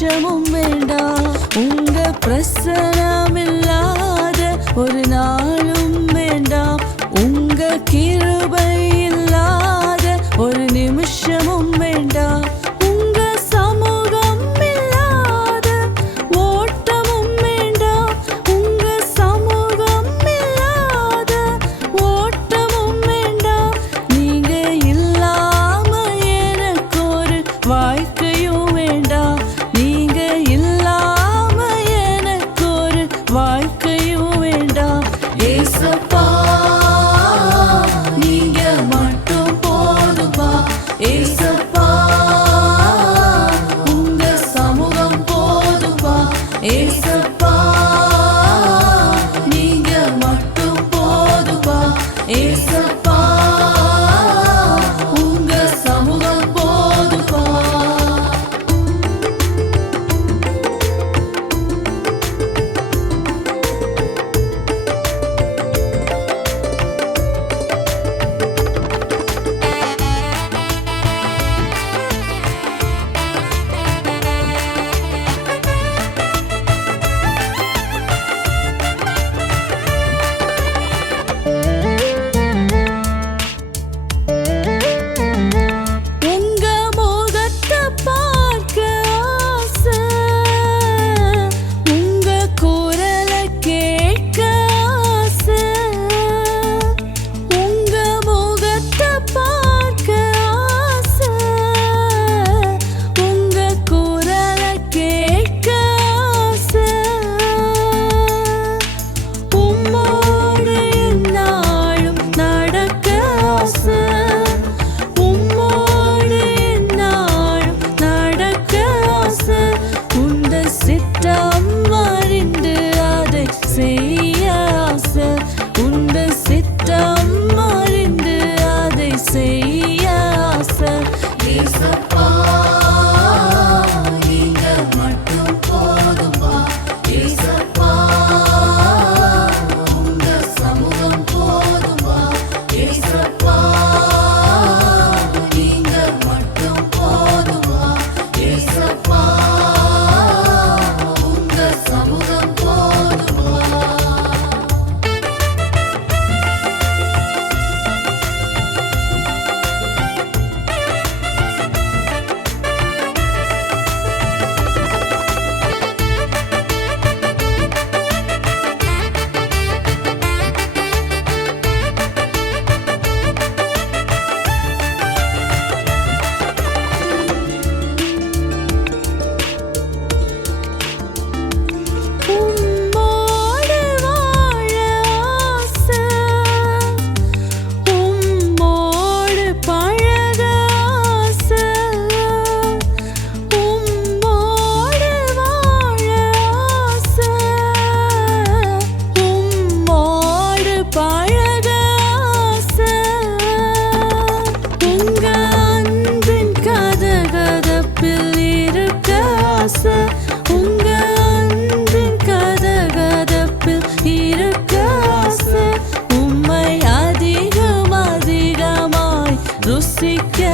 சந்தோஷமும் வேண்டாம். உங்க பிரசனமில்லாத ஒரு நாள் Rusikke